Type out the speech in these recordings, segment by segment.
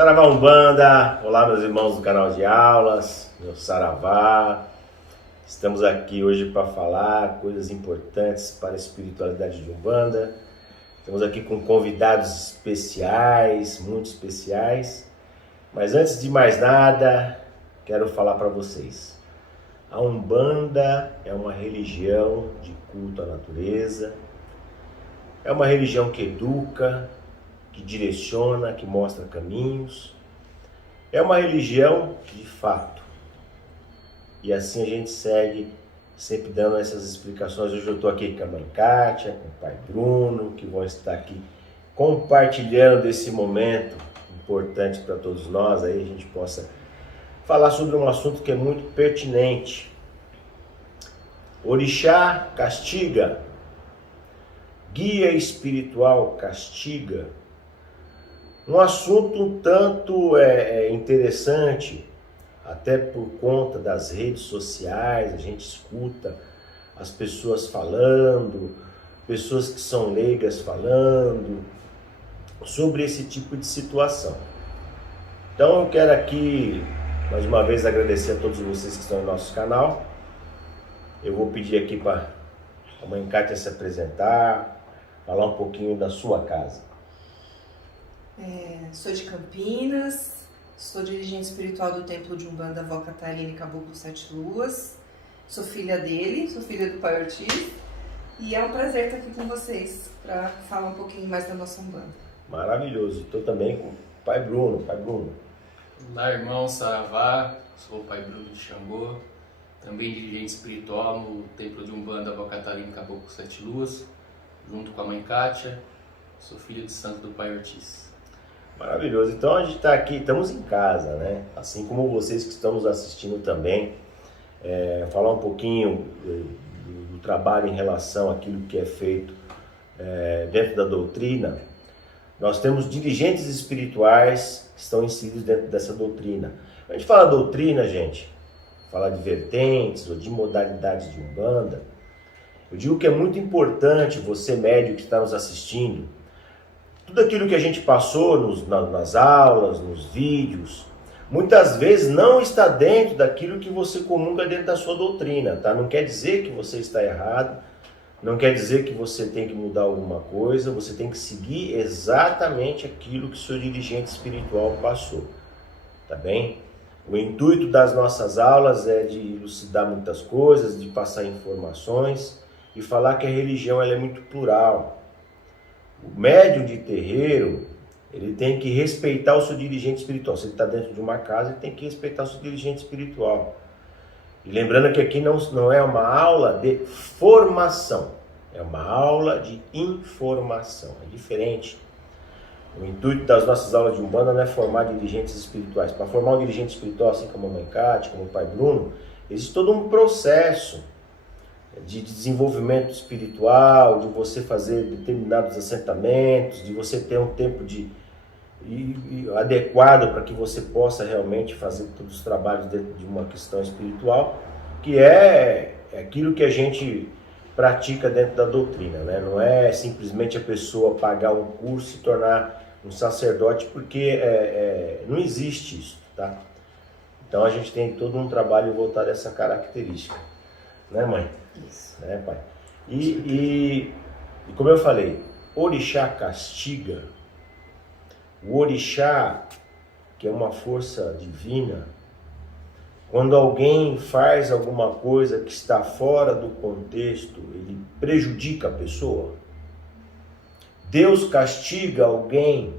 Saravá Umbanda, olá meus irmãos do canal de aulas, meu Saravá. Estamos aqui hoje para falar coisas importantes para a espiritualidade de Umbanda. Estamos aqui com convidados especiais, muito especiais. Mas antes de mais nada, quero falar para vocês. A Umbanda é uma religião de culto à natureza. É uma religião que educa, que direciona, que mostra caminhos. É uma religião de fato. E assim a gente segue, sempre dando essas explicações. Hoje eu estou aqui com a mãe Kátia, com o pai Bruno, que vão estar aqui compartilhando esse momento importante para todos nós. Aí a gente possa falar sobre um assunto que é muito pertinente. Orixá castiga. Guia espiritual castiga. Um assunto um tanto interessante, até por conta das redes sociais, a gente escuta as pessoas falando, pessoas que são leigas falando sobre esse tipo de situação. Então eu quero aqui, mais uma vez, agradecer a todos vocês que estão no nosso canal. Eu vou pedir aqui para a mãe Kátia se apresentar, falar um pouquinho da sua casa. Sou de Campinas, sou dirigente espiritual do Templo de Umbanda Vó Catarina e Caboclo Sete Luas. Sou filha dele, sou filha do pai Ortiz. E é um prazer estar aqui com vocês para falar um pouquinho mais da nossa Umbanda. Maravilhoso. Estou também com o pai Bruno. Pai Bruno. Olá, irmão Saravá, sou o pai Bruno de Xangô, também dirigente espiritual no Templo de Umbanda Vó Catarina e Caboclo Sete Luas, junto com a mãe Kátia, sou filho de santo do pai Ortiz. Maravilhoso. Então a gente está aqui, estamos em casa, né? Assim como vocês que estão nos assistindo também, falar um pouquinho do trabalho em relação àquilo que é feito dentro da doutrina. Nós temos dirigentes espirituais que estão inseridos dentro dessa doutrina. A gente fala doutrina, gente, fala de vertentes ou de modalidades de Umbanda. Eu digo que é muito importante você, médium que está nos assistindo, tudo aquilo que a gente passou nas aulas, nos vídeos, muitas vezes não está dentro daquilo que você comunga dentro da sua doutrina, tá? Não quer dizer que você está errado, não quer dizer que você tem que mudar alguma coisa, você tem que seguir exatamente aquilo que o seu dirigente espiritual passou, tá bem? O intuito das nossas aulas é de elucidar muitas coisas, de passar informações e falar que a religião ela é muito plural. O médium de terreiro, ele tem que respeitar o seu dirigente espiritual. Se ele está dentro de uma casa, ele tem que respeitar o seu dirigente espiritual. E lembrando que aqui não é uma aula de formação, é uma aula de informação, é diferente. O intuito das nossas aulas de Umbanda não é formar dirigentes espirituais. Para formar um dirigente espiritual, assim como a mãe Kátia, como o pai Bruno, existe todo um processo de desenvolvimento espiritual, de você fazer determinados assentamentos, de você ter um tempo adequado para que você possa realmente fazer todos os trabalhos dentro de uma questão espiritual, que é aquilo que a gente pratica dentro da doutrina, né? Não é simplesmente a pessoa pagar um curso e se tornar um sacerdote, porque não existe isso, tá? Então a gente tem todo um trabalho voltado a essa característica, né, mãe? Isso. Né, pai? E como eu falei, orixá castiga. O orixá, que é uma força divina, quando alguém faz alguma coisa que está fora do contexto, ele prejudica a pessoa. Deus castiga alguém.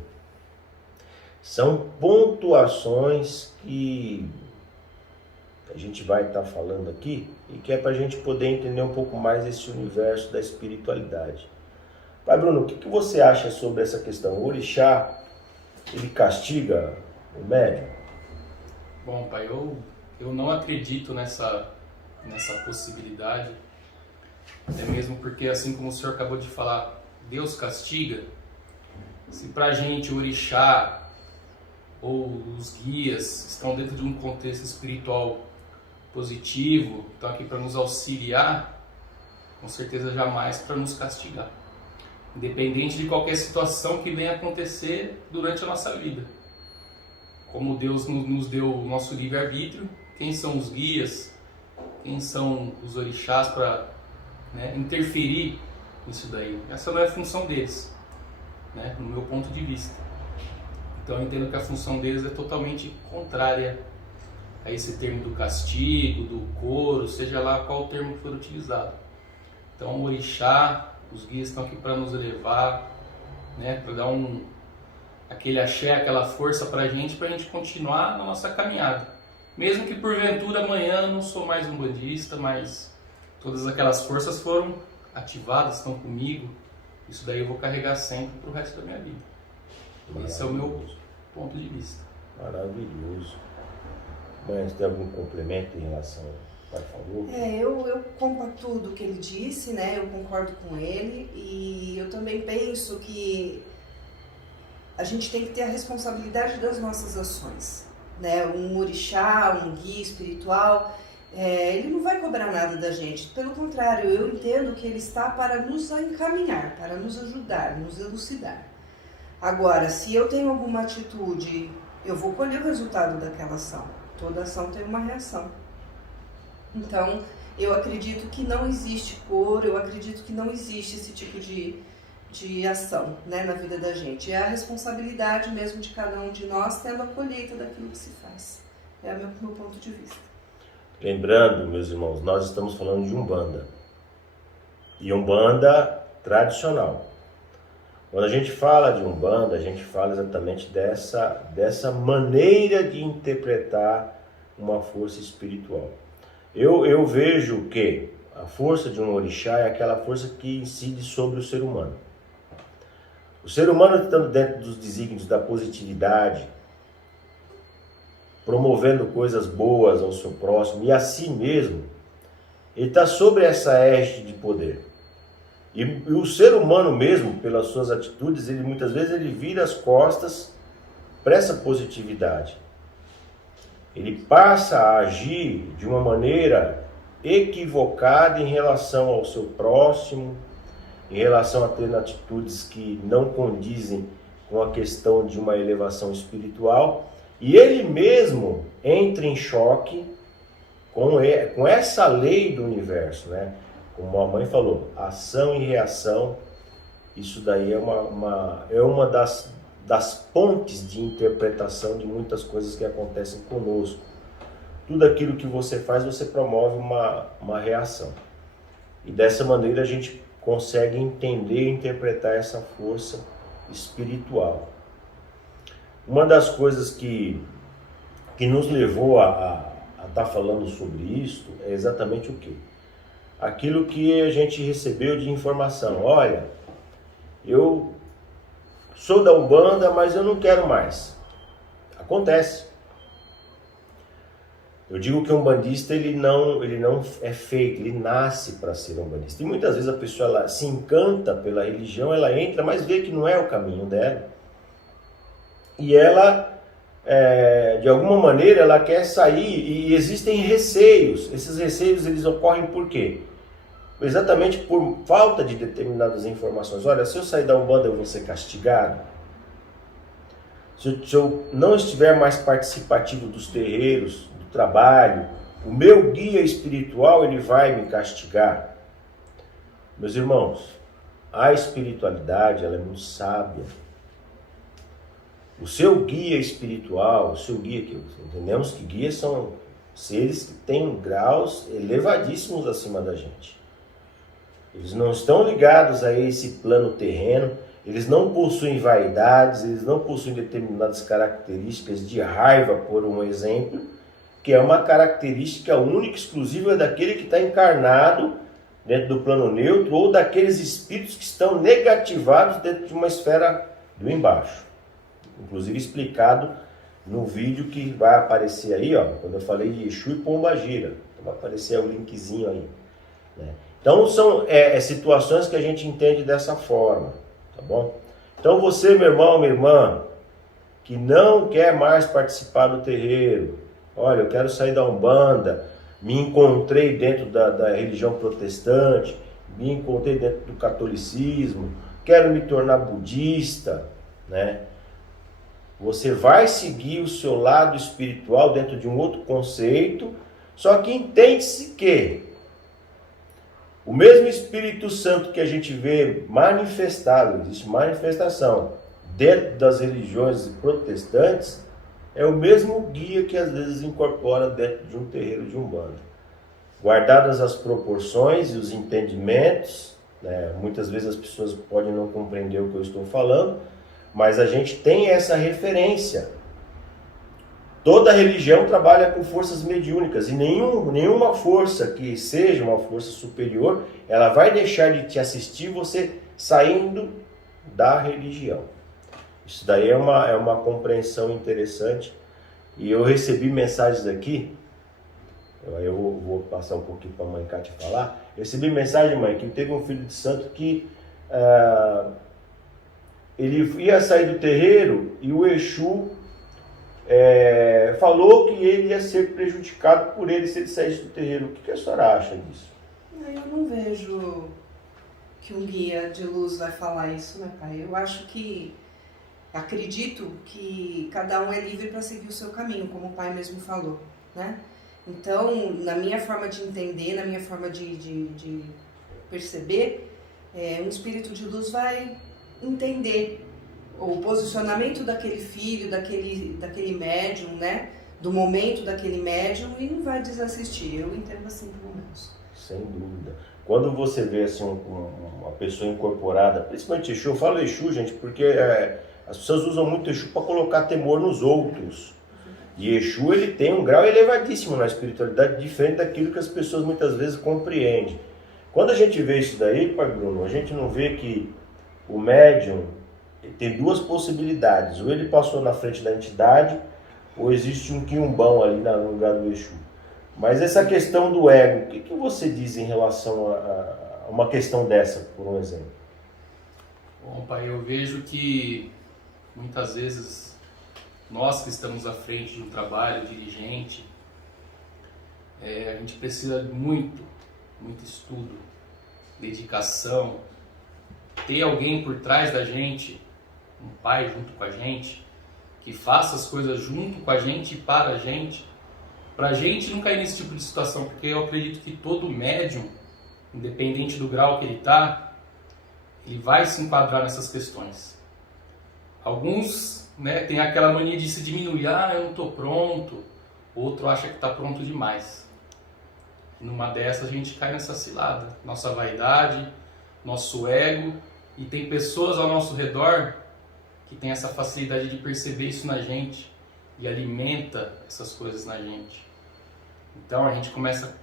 São pontuações que a gente vai estar falando aqui e que é para a gente poder entender um pouco mais esse universo da espiritualidade. Pai Bruno, o que você acha sobre essa questão? O orixá, ele castiga o médium? Bom, pai, eu não acredito nessa possibilidade, até mesmo porque, assim como o senhor acabou de falar, Deus castiga. Se pra gente o orixá ou os guias estão dentro de um contexto espiritual positivo, estão aqui para nos auxiliar, com certeza jamais para nos castigar, independente de qualquer situação que venha acontecer durante a nossa vida. como Deus nos deu o nosso livre-arbítrio, quem são os guias, quem são os orixás para, né, interferir nisso daí. Essa não é a função deles, né, no meu ponto de vista. Então eu entendo que a função deles é totalmente contrária a esse termo do castigo, do coro, seja lá qual termo for utilizado. Então o orixá, os guias estão aqui para nos elevar, né, para dar aquele axé, aquela força para a gente continuar na nossa caminhada. Mesmo que porventura amanhã eu não sou mais um bandista, mas todas aquelas forças foram ativadas, estão comigo. Isso daí eu vou carregar sempre para o resto da minha vida. Esse é o meu ponto de vista. Maravilhoso. Mas tem algum complemento em relação ao pai falou? Eu compacto tudo que ele disse, né? Eu concordo com ele e eu também penso que a gente tem que ter a responsabilidade das nossas ações, né? Um orixá, um guia espiritual, ele não vai cobrar nada da gente. Pelo contrário, eu entendo que ele está para nos encaminhar, para nos ajudar, nos elucidar. Agora, se eu tenho alguma atitude, eu vou colher o resultado daquela ação. Toda ação tem uma reação. Então, eu acredito que não existe cor, eu acredito que não existe esse tipo de ação, né, na vida da gente. É a responsabilidade mesmo de cada um de nós tendo a colheita daquilo que se faz. É o meu ponto de vista. Lembrando, meus irmãos, nós estamos falando de Umbanda. E Umbanda tradicional. Quando a gente fala de Umbanda, a gente fala exatamente dessa maneira de interpretar uma força espiritual. Eu vejo que a força de um orixá é aquela força que incide sobre o ser humano. O ser humano estando dentro dos desígnios da positividade, promovendo coisas boas ao seu próximo e a si mesmo, ele está sobre essa égide de poder. E o ser humano mesmo, pelas suas atitudes, muitas vezes ele vira as costas para essa positividade. Ele passa a agir de uma maneira equivocada em relação ao seu próximo, em relação a ter atitudes que não condizem com a questão de uma elevação espiritual, e ele mesmo entra em choque com essa lei do universo, né? Como a mãe falou, ação e reação, isso daí é uma das pontes de interpretação de muitas coisas que acontecem conosco. Tudo aquilo que você faz, você promove uma reação. E dessa maneira a gente consegue entender e interpretar essa força espiritual. Uma das coisas que nos levou a estar falando sobre isso é exatamente o quê? Aquilo que a gente recebeu de informação. Olha, eu sou da Umbanda, mas eu não quero mais. Acontece. Eu digo que um umbandista ele não é feito, ele nasce para ser umbandista. E muitas vezes a pessoa ela se encanta pela religião, ela entra, mas vê que não é o caminho dela. E ela, de alguma maneira, ela quer sair e existem receios. Esses receios eles ocorrem por quê? Exatamente por falta de determinadas informações. Olha, se eu sair da Umbanda eu vou ser castigado. Se eu não estiver mais participativo dos terreiros, do trabalho, o meu guia espiritual ele vai me castigar. Meus irmãos, a espiritualidade ela é muito sábia. O seu guia espiritual, o seu guia, que entendemos que guias são seres que têm graus elevadíssimos acima da gente. Eles não estão ligados a esse plano terreno, eles não possuem vaidades, eles não possuem determinadas características de raiva, por um exemplo, que é uma característica única e exclusiva daquele que está encarnado dentro do plano neutro ou daqueles espíritos que estão negativados dentro de uma esfera do embaixo. Inclusive explicado no vídeo que vai aparecer aí, ó, quando eu falei de Exu e Pombagira. Então vai aparecer o linkzinho aí, né? Então são situações que a gente entende dessa forma, tá bom? Então você, meu irmão, minha irmã, que não quer mais participar do terreiro, olha, eu quero sair da Umbanda, me encontrei dentro da religião protestante, me encontrei dentro do catolicismo, quero me tornar budista, né? Você vai seguir o seu lado espiritual dentro de um outro conceito, só que entende-se que o mesmo Espírito Santo que a gente vê manifestado, existe manifestação dentro das religiões protestantes, é o mesmo guia que às vezes incorpora dentro de um terreiro de Umbanda. Guardadas as proporções e os entendimentos, né? Muitas vezes as pessoas podem não compreender o que eu estou falando, mas a gente tem essa referência. Toda religião trabalha com forças mediúnicas e nenhuma força que seja uma força superior, ela vai deixar de te assistir você saindo da religião. Isso daí é uma compreensão interessante. E eu recebi mensagens aqui, eu vou passar um pouquinho para a mãe Cátia falar. Eu recebi mensagem, mãe, que teve um filho de santo que ele ia sair do terreiro e o Exu falou que ele ia ser prejudicado por ele se ele saísse do terreiro. O que a senhora acha disso? Eu não vejo que um guia de luz vai falar isso, né, pai? Eu acredito que cada um é livre para seguir o seu caminho, como o pai mesmo falou, né? Então, na minha forma de entender, na minha forma de perceber, um espírito de luz vai entender o posicionamento daquele filho, daquele médium, né? Do momento daquele médium e não vai desassistir. Eu entendo assim, pelo menos. Sem dúvida. Quando você vê assim, uma pessoa incorporada, principalmente Exu, eu falo Exu, gente, porque as pessoas usam muito Exu para colocar temor nos outros. E Exu, ele tem um grau elevadíssimo na espiritualidade, diferente daquilo que as pessoas muitas vezes compreendem. Quando a gente vê isso daí, pai Bruno, a gente não vê que o médium tem duas possibilidades. Ou ele passou na frente da entidade, ou existe um quiumbão ali no lugar do Exu. Mas essa questão do ego, o que você diz em relação a uma questão dessa, por um exemplo? Bom, pai, eu vejo que muitas vezes nós que estamos à frente de um trabalho dirigente, a gente precisa de muito estudo, dedicação, ter alguém por trás da gente, um pai junto com a gente, que faça as coisas junto com a gente e para a gente não cair nesse tipo de situação, porque eu acredito que todo médium, independente do grau que ele está, ele vai se enquadrar nessas questões. Alguns, né, tem aquela mania de se diminuir, eu não estou pronto, outro acha que está pronto demais. Numa dessas a gente cai nessa cilada, nossa vaidade, nosso ego, e tem pessoas ao nosso redor que tem essa facilidade de perceber isso na gente e alimenta essas coisas na gente. Então a gente começa,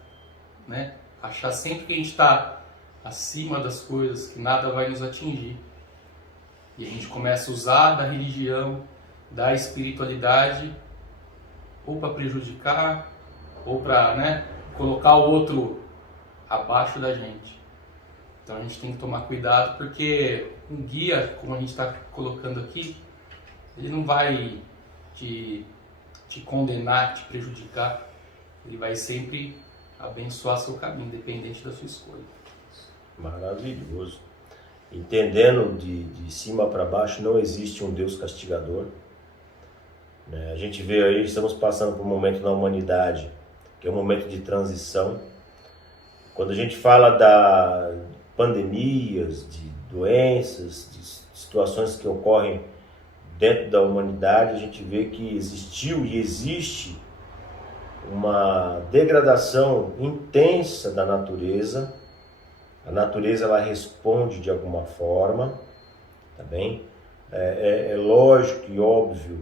né, a achar sempre que a gente está acima das coisas, que nada vai nos atingir. E a gente começa a usar da religião, da espiritualidade, ou para prejudicar, ou para, né, colocar o outro abaixo da gente. Então a gente tem que tomar cuidado, porque um guia, como a gente está colocando aqui, ele não vai te condenar, te prejudicar. Ele vai sempre abençoar seu caminho, independente da sua escolha. Maravilhoso. Entendendo de cima para baixo, não existe um Deus castigador. A gente vê aí, estamos passando por um momento na humanidade, que é um momento de transição. Quando a gente fala da pandemias, de doenças, de situações que ocorrem dentro da humanidade, a gente vê que existiu e existe uma degradação intensa da natureza. A natureza, ela responde de alguma forma, tá bem? É lógico e óbvio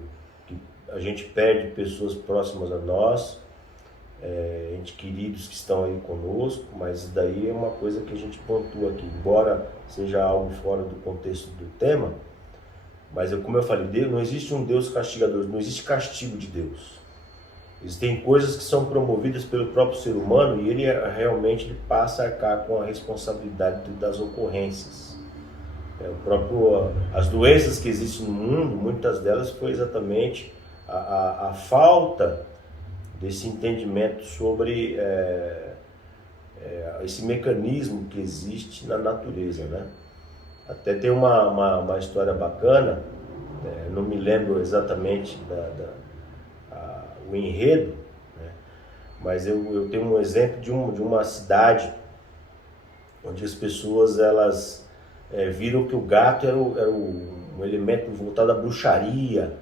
que a gente perde pessoas próximas a nós, entes queridos que estão aí conosco, mas isso daí é uma coisa que a gente pontua aqui, embora seja algo fora do contexto do tema, mas como eu falei, não existe um Deus castigador, não existe castigo de Deus. Existem coisas que são promovidas pelo próprio ser humano e ele realmente passa a arcar com a responsabilidade das ocorrências. As doenças que existem no mundo, muitas delas foi exatamente a falta desse entendimento sobre esse mecanismo que existe na natureza, né? Até tem uma história bacana não me lembro exatamente o enredo, né? Mas eu tenho um exemplo de uma cidade onde as pessoas elas viram que o gato era um elemento voltado à bruxaria,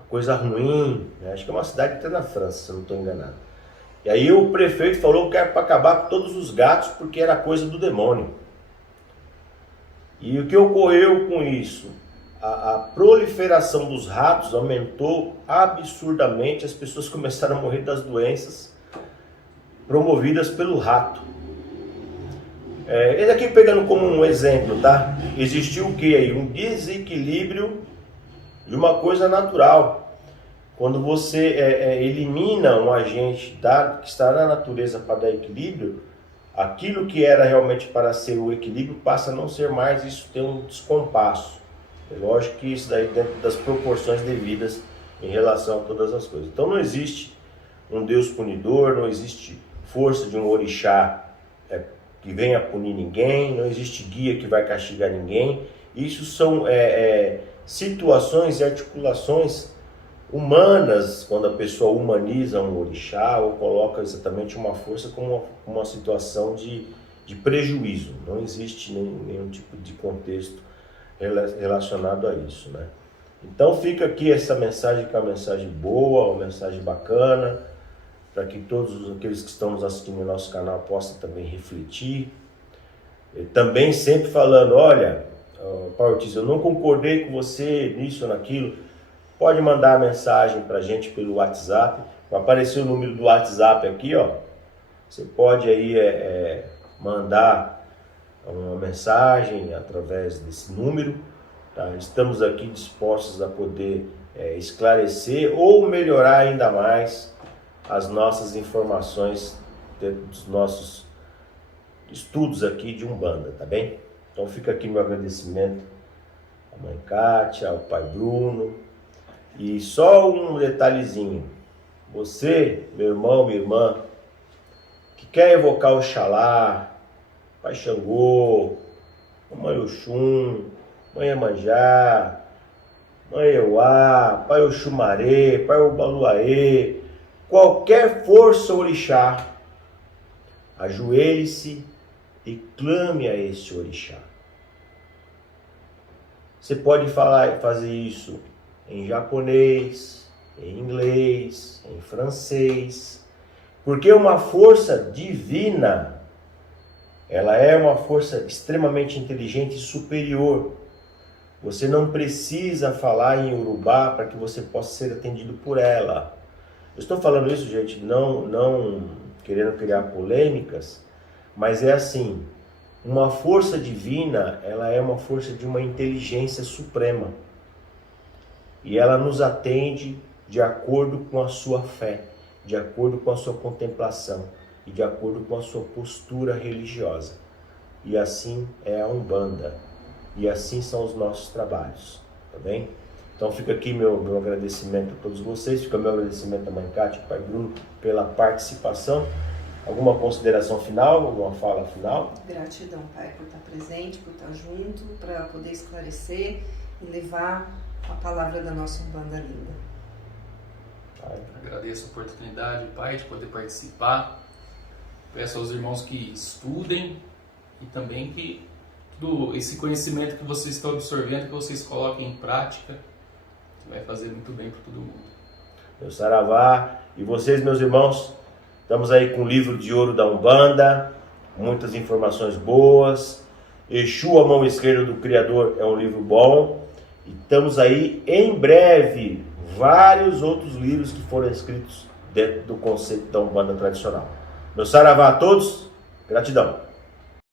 a coisa ruim, né? Acho que é uma cidade que está na França, se eu não estou enganado. E aí o prefeito falou que era para acabar com todos os gatos porque era coisa do demônio. E o que ocorreu com isso? A proliferação dos ratos aumentou absurdamente, as pessoas começaram a morrer das doenças promovidas pelo rato. Esse aqui pegando como um exemplo, tá? Existiu o que aí? Um desequilíbrio de uma coisa natural. Quando você elimina um agente que está na natureza para dar equilíbrio, aquilo que era realmente para ser o equilíbrio passa a não ser mais, isso tem um descompasso. É lógico que isso daí dentro das proporções devidas em relação a todas as coisas. Então não existe um Deus punidor, não existe força de um orixá que venha punir ninguém, não existe guia que vai castigar ninguém. Isso são situações e articulações humanas, quando a pessoa humaniza um orixá ou coloca exatamente uma força como uma situação de prejuízo. Não existe nenhum tipo de contexto relacionado a isso, né? Então fica aqui essa mensagem, que é uma mensagem boa, uma mensagem bacana, para que todos aqueles que estão nos assistindo no nosso canal possam também refletir. E também sempre falando, olha, Pai Ortiz, eu não concordei com você nisso ou naquilo, pode mandar mensagem para a gente pelo WhatsApp, vai aparecer o número do WhatsApp aqui, ó. Você pode aí mandar uma mensagem através desse número, tá? Estamos aqui dispostos a poder esclarecer ou melhorar ainda mais as nossas informações dentro dos nossos estudos aqui de Umbanda, tá bem? Então fica aqui meu agradecimento à mãe Kátia, ao pai Bruno. E só um detalhezinho, você, meu irmão, minha irmã, que quer evocar Oxalá, Pai Xangô, Mãe Oxum, Mãe Iemanjá, Mãe Euá, Pai Oxumaré, Pai Obaluaê, qualquer força orixá, ajoelhe-se e clame a este orixá. Você pode fazer isso em japonês, em inglês, em francês, porque uma força divina, ela é uma força extremamente inteligente e superior. Você não precisa falar em Urubá para que você possa ser atendido por ela. Eu estou falando isso, gente, não querendo criar polêmicas, mas é assim, uma força divina, ela é uma força de uma inteligência suprema. E ela nos atende de acordo com a sua fé, de acordo com a sua contemplação e de acordo com a sua postura religiosa. E assim é a Umbanda. E assim são os nossos trabalhos, tá bem? Então fica aqui meu agradecimento a todos vocês, fica meu agradecimento à mãe Kátia e ao pai Bruno pela participação. Alguma consideração final, alguma fala final? Gratidão, Pai, por estar presente, por estar junto, para poder esclarecer e levar a palavra da nossa Umbanda linda. Agradeço a oportunidade, Pai, de poder participar. Peço aos irmãos que estudem e também que esse conhecimento que vocês estão absorvendo, que vocês coloquem em prática, que vai fazer muito bem para todo mundo. Meu saravá. E vocês, meus irmãos, estamos aí com o livro de ouro da Umbanda, muitas informações boas. Exu, a mão esquerda do Criador, é um livro bom. E estamos aí, em breve, vários outros livros que foram escritos dentro do conceito da Umbanda tradicional. Meu saravá a todos, gratidão.